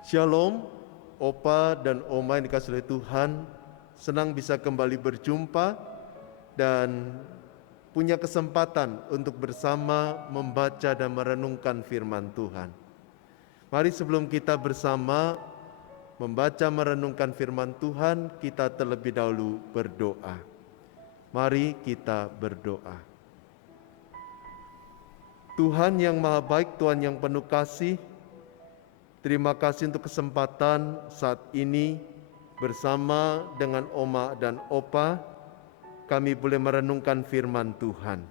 Shalom, Opa dan Oma yang dikasihi oleh Tuhan. Senang bisa kembali berjumpa dan punya kesempatan untuk bersama membaca dan merenungkan firman Tuhan. Mari sebelum kita bersama membaca merenungkan firman Tuhan, kita terlebih dahulu berdoa. Mari kita berdoa. Tuhan yang maha baik, Tuhan yang penuh kasih, terima kasih untuk kesempatan saat ini bersama dengan Oma dan Opa, kami boleh merenungkan firman Tuhan.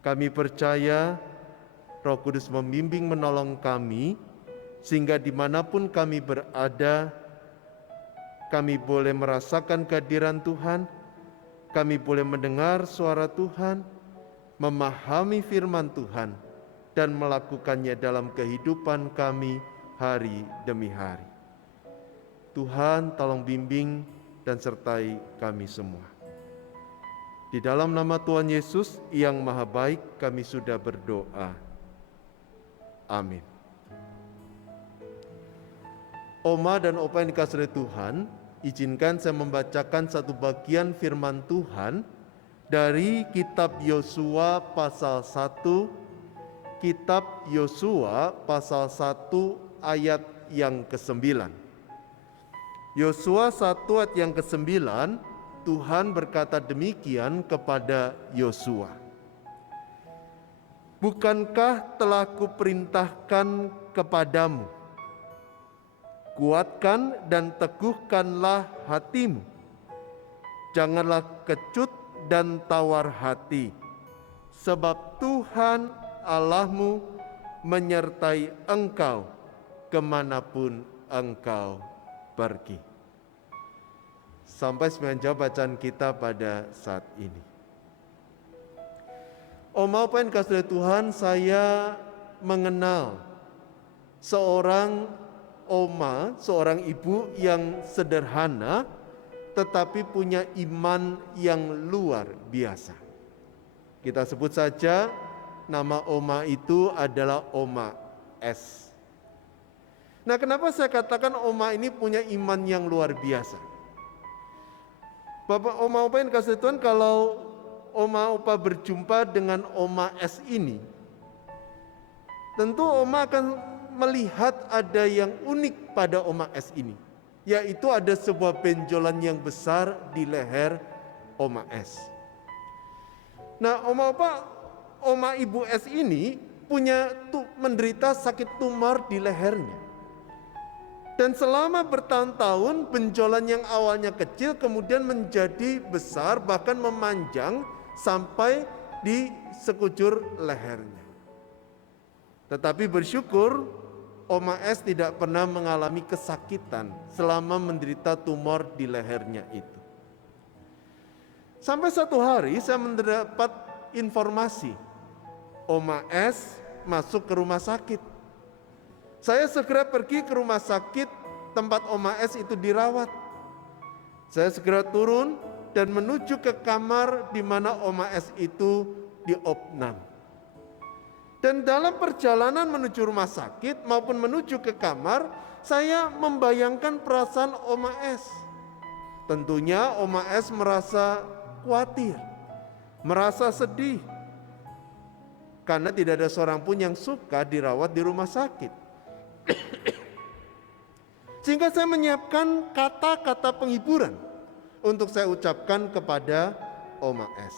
Kami percaya Roh Kudus membimbing menolong kami, sehingga dimanapun kami berada, kami boleh merasakan kehadiran Tuhan, kami boleh mendengar suara Tuhan, memahami firman Tuhan, dan melakukannya dalam kehidupan kami hari demi hari. Tuhan tolong bimbing dan sertai kami semua. Di dalam nama Tuhan Yesus yang maha baik kami sudah berdoa. Amin. Oma dan Opa yang dikasihi oleh Tuhan, izinkan saya membacakan satu bagian firman Tuhan dari kitab Yosua pasal 1, kitab Yosua pasal 1 ayat yang ke-9. Yosua 1 ayat yang ke-9, Tuhan berkata demikian kepada Yosua. Bukankah telah kuperintahkan kepadamu, kuatkan dan teguhkanlah hatimu, janganlah kecut dan tawar hati, sebab Tuhan Allahmu menyertai engkau kemanapun engkau pergi. Sampai semenjak bacaan kita pada saat ini. Oma Opa yang dikasihi oleh Tuhan, saya mengenal seorang Oma, seorang ibu yang sederhana, tetapi punya iman yang luar biasa. Kita sebut saja nama Oma itu adalah Oma S. Nah, kenapa saya katakan Oma ini punya iman yang luar biasa? Bapak Oma Opa yang dikasihi Tuhan, kalau Oma Opa berjumpa dengan Oma S ini, tentu Oma akan melihat ada yang unik pada Oma S ini, yaitu ada sebuah benjolan yang besar di leher Oma S. Nah, Oma Ibu S ini menderita sakit tumor di lehernya. Dan selama bertahun-tahun benjolan yang awalnya kecil kemudian menjadi besar, bahkan memanjang sampai di sekujur lehernya. Tetapi bersyukur Oma S tidak pernah mengalami kesakitan selama menderita tumor di lehernya itu. Sampai satu hari saya mendapat informasi Oma S masuk ke rumah sakit. Saya segera pergi ke rumah sakit tempat Oma S itu dirawat. Saya segera turun dan menuju ke kamar di mana Oma S itu diopnam. Dan dalam perjalanan menuju rumah sakit maupun menuju ke kamar, saya membayangkan perasaan Oma S. Tentunya Oma S merasa khawatir, merasa sedih, karena tidak ada seorang pun yang suka dirawat di rumah sakit. Sehingga saya menyiapkan kata-kata penghiburan untuk saya ucapkan kepada Oma S.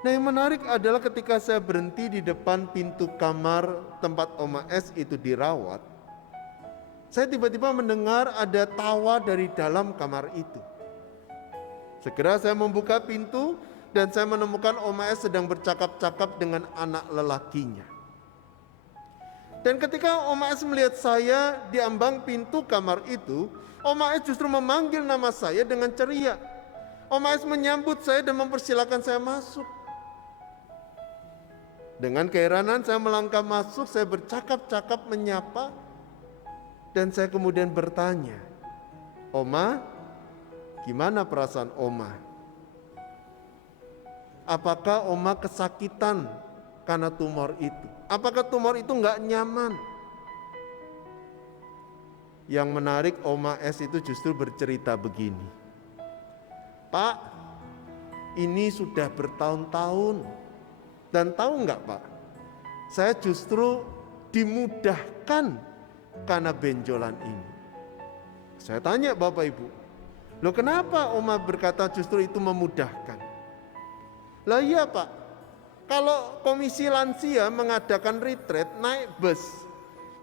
Nah, yang menarik adalah ketika saya berhenti di depan pintu kamar tempat Oma S itu dirawat, saya tiba-tiba mendengar ada tawa dari dalam kamar itu. Segera saya membuka pintu dan saya menemukan Oma S sedang bercakap-cakap dengan anak lelakinya. Dan ketika Oma S melihat saya di ambang pintu kamar itu, Oma S justru memanggil nama saya dengan ceria. Oma S menyambut saya dan mempersilahkan saya masuk. Dengan keheranan saya melangkah masuk, saya bercakap-cakap menyapa, dan saya kemudian bertanya, Oma, gimana perasaan Oma? Apakah Oma kesakitan karena tumor itu? Apakah tumor itu nggak nyaman? Yang menarik, Oma S itu justru bercerita begini. Pak, ini sudah bertahun-tahun. Dan tahu nggak Pak, saya justru dimudahkan karena benjolan ini. Saya tanya Bapak Ibu, loh kenapa Oma berkata justru itu memudahkan? Lah iya Pak, kalau komisi lansia mengadakan retreat naik bus,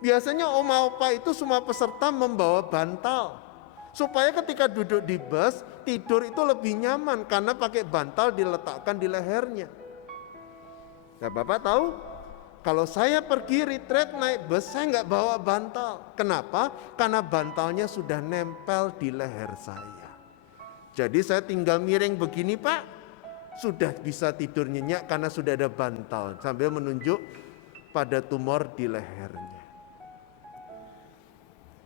biasanya Oma Opa itu semua peserta membawa bantal. Supaya ketika duduk di bus, tidur itu lebih nyaman karena pakai bantal diletakkan di lehernya. Nah Bapak tahu, kalau saya pergi retreat naik bus, saya nggak bawa bantal. Kenapa? Karena bantalnya sudah nempel di leher saya. Jadi saya tinggal miring begini Pak, sudah bisa tidur nyenyak karena sudah ada bantal. Sambil menunjuk pada tumor di lehernya.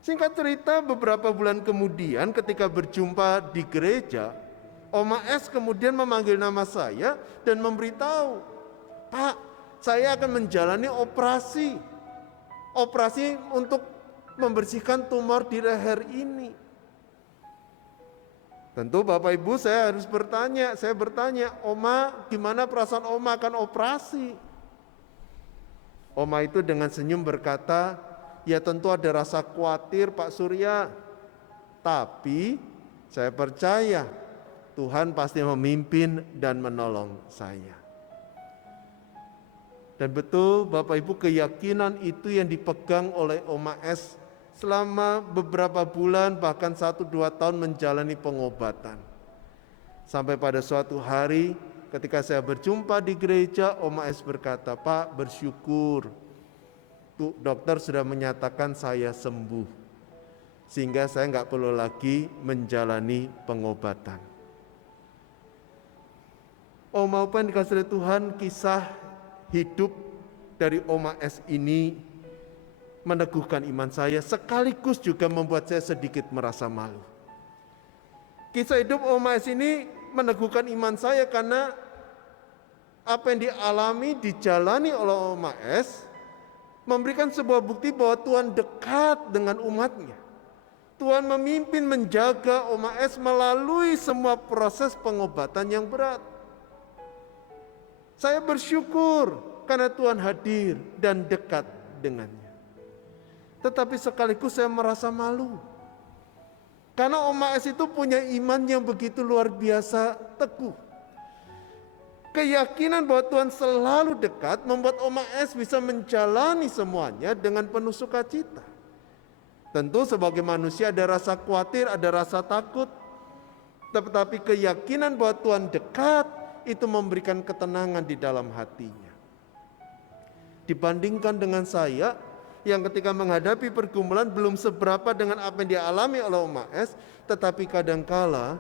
Singkat cerita, beberapa bulan kemudian ketika berjumpa di gereja, Oma S kemudian memanggil nama saya dan memberitahu, Pak, saya akan menjalani operasi untuk membersihkan tumor di leher ini. Tentu Bapak Ibu saya bertanya, Oma, gimana perasaan Oma akan operasi? Oma itu dengan senyum berkata, ya tentu ada rasa khawatir Pak Surya, tapi saya percaya Tuhan pasti memimpin dan menolong saya. Dan betul Bapak Ibu, keyakinan itu yang dipegang oleh Oma S selama beberapa bulan bahkan 1-2 tahun menjalani pengobatan. Sampai pada suatu hari ketika saya berjumpa di gereja, Oma S berkata, Pak, bersyukur dokter sudah menyatakan saya sembuh, sehingga saya nggak perlu lagi menjalani pengobatan. Oma Opa yang dikasihi Tuhan, kisah hidup dari Oma S ini meneguhkan iman saya, sekaligus juga membuat saya sedikit merasa malu. Kisah hidup Oma S ini meneguhkan iman saya karena apa yang dijalani oleh Oma S memberikan sebuah bukti bahwa Tuhan dekat dengan umatnya. Tuhan memimpin menjaga Oma S melalui semua proses pengobatan yang berat. Saya bersyukur karena Tuhan hadir dan dekat dengannya. Tetapi sekaligus saya merasa malu. Karena Oma S itu punya iman yang begitu luar biasa teguh. Keyakinan bahwa Tuhan selalu dekat membuat Oma S bisa menjalani semuanya dengan penuh sukacita. Tentu sebagai manusia ada rasa khawatir, ada rasa takut. Tetapi keyakinan bahwa Tuhan dekat itu memberikan ketenangan di dalam hatinya. Dibandingkan dengan saya yang ketika menghadapi pergumulan belum seberapa dengan apa yang dialami oleh Oma S, tetapi kadangkala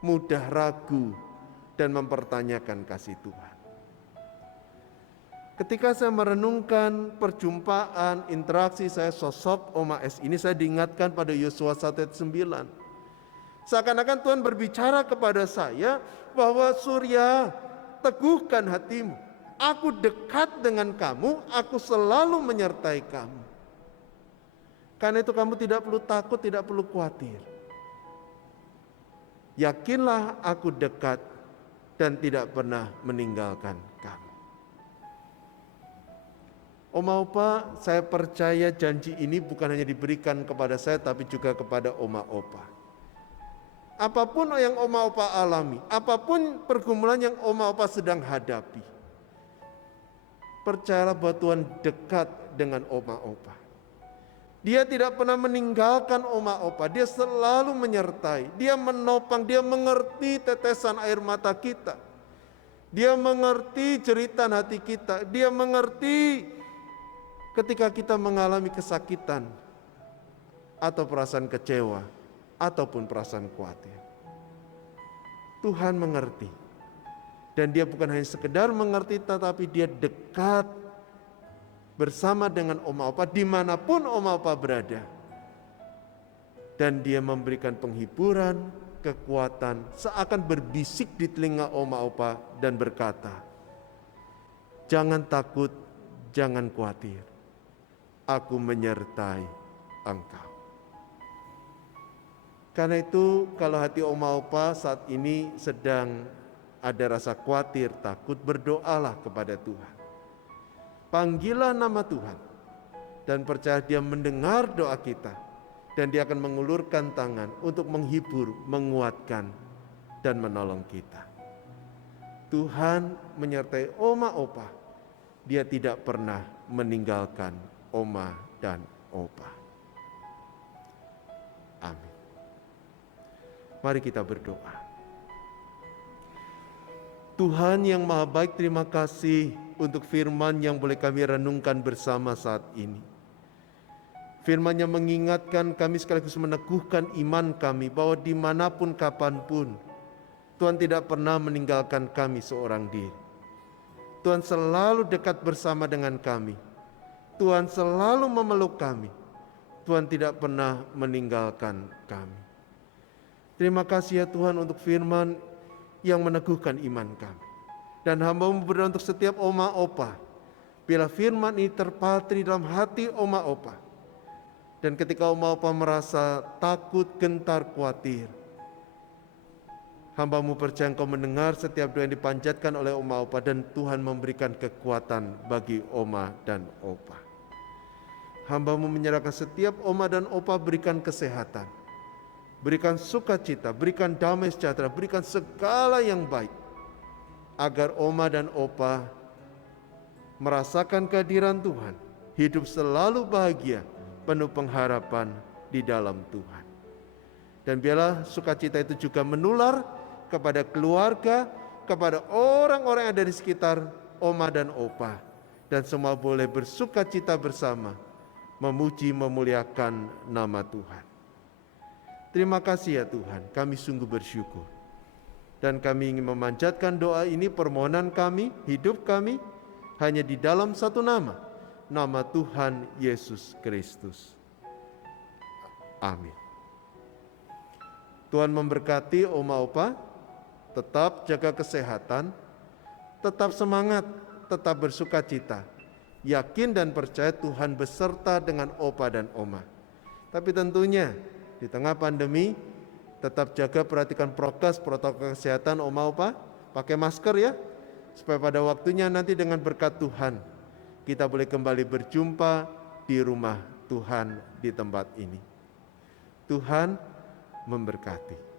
mudah ragu dan mempertanyakan kasih Tuhan. Ketika saya merenungkan perjumpaan, interaksi saya sosok Oma S ini, saya diingatkan pada Yosua 1:9. Seakan-akan Tuhan berbicara kepada saya bahwa Surya, teguhkan hatimu. Aku dekat dengan kamu, aku selalu menyertai kamu. Karena itu kamu tidak perlu takut, tidak perlu khawatir. Yakinlah aku dekat dan tidak pernah meninggalkan kamu. Oma Opa, saya percaya janji ini bukan hanya diberikan kepada saya, tapi juga kepada Oma Opa. Apapun yang Oma Opa alami, apapun pergumulan yang Oma Opa sedang hadapi, percayalah bahwa Tuhan dekat dengan Oma Opa. Dia tidak pernah meninggalkan Oma Opa, dia selalu menyertai, dia menopang, dia mengerti tetesan air mata kita. Dia mengerti jeritan hati kita, dia mengerti ketika kita mengalami kesakitan atau perasaan kecewa ataupun perasaan khawatir. Tuhan mengerti. Dan dia bukan hanya sekedar mengerti, tetapi dia dekat bersama dengan Oma Opa dimanapun Oma Opa berada. Dan dia memberikan penghiburan, kekuatan, seakan berbisik di telinga Oma Opa dan berkata, jangan takut, jangan khawatir, aku menyertai engkau. Karena itu kalau hati oma opa saat ini sedang ada rasa khawatir, takut, berdoalah kepada Tuhan. Panggillah nama Tuhan dan percaya Dia mendengar doa kita, dan Dia akan mengulurkan tangan untuk menghibur, menguatkan, dan menolong kita. Tuhan menyertai oma opa. Dia tidak pernah meninggalkan oma dan opa. Amin. Mari kita berdoa. Tuhan yang Maha Baik, terima kasih untuk firman yang boleh kami renungkan bersama saat ini. Firman yang mengingatkan kami sekaligus meneguhkan iman kami bahwa dimanapun kapanpun Tuhan tidak pernah meninggalkan kami seorang diri. Tuhan selalu dekat bersama dengan kami. Tuhan selalu memeluk kami. Tuhan tidak pernah meninggalkan kami. Terima kasih ya Tuhan untuk firman yang meneguhkan iman kami. Dan hamba-Mu berdoa untuk setiap oma opa. Bila firman ini terpatri dalam hati oma opa. Dan ketika oma opa merasa takut, gentar, khawatir, hamba-Mu percaya Engkau mendengar setiap doa yang dipanjatkan oleh oma opa, dan Tuhan memberikan kekuatan bagi oma dan opa. Hamba-Mu menyerahkan setiap oma dan opa, berikan kesehatan, berikan sukacita, berikan damai sejahtera, berikan segala yang baik, agar oma dan opa merasakan kehadiran Tuhan, hidup selalu bahagia, penuh pengharapan di dalam Tuhan. Dan biarlah sukacita itu juga menular kepada keluarga, kepada orang-orang yang ada di sekitar oma dan opa, dan semua boleh bersukacita bersama, memuji memuliakan nama Tuhan. Terima kasih ya Tuhan, kami sungguh bersyukur. Dan kami ingin memanjatkan doa ini, permohonan kami, hidup kami, hanya di dalam satu nama, nama Tuhan Yesus Kristus. Amin. Tuhan memberkati oma opa, tetap jaga kesehatan, tetap semangat, tetap bersukacita, yakin dan percaya Tuhan beserta dengan opa dan oma. Tapi tentunya di tengah pandemi tetap jaga, perhatikan prokes, protokol kesehatan oma opa, pakai masker ya, supaya pada waktunya nanti dengan berkat Tuhan kita boleh kembali berjumpa di rumah Tuhan di tempat ini. Tuhan memberkati.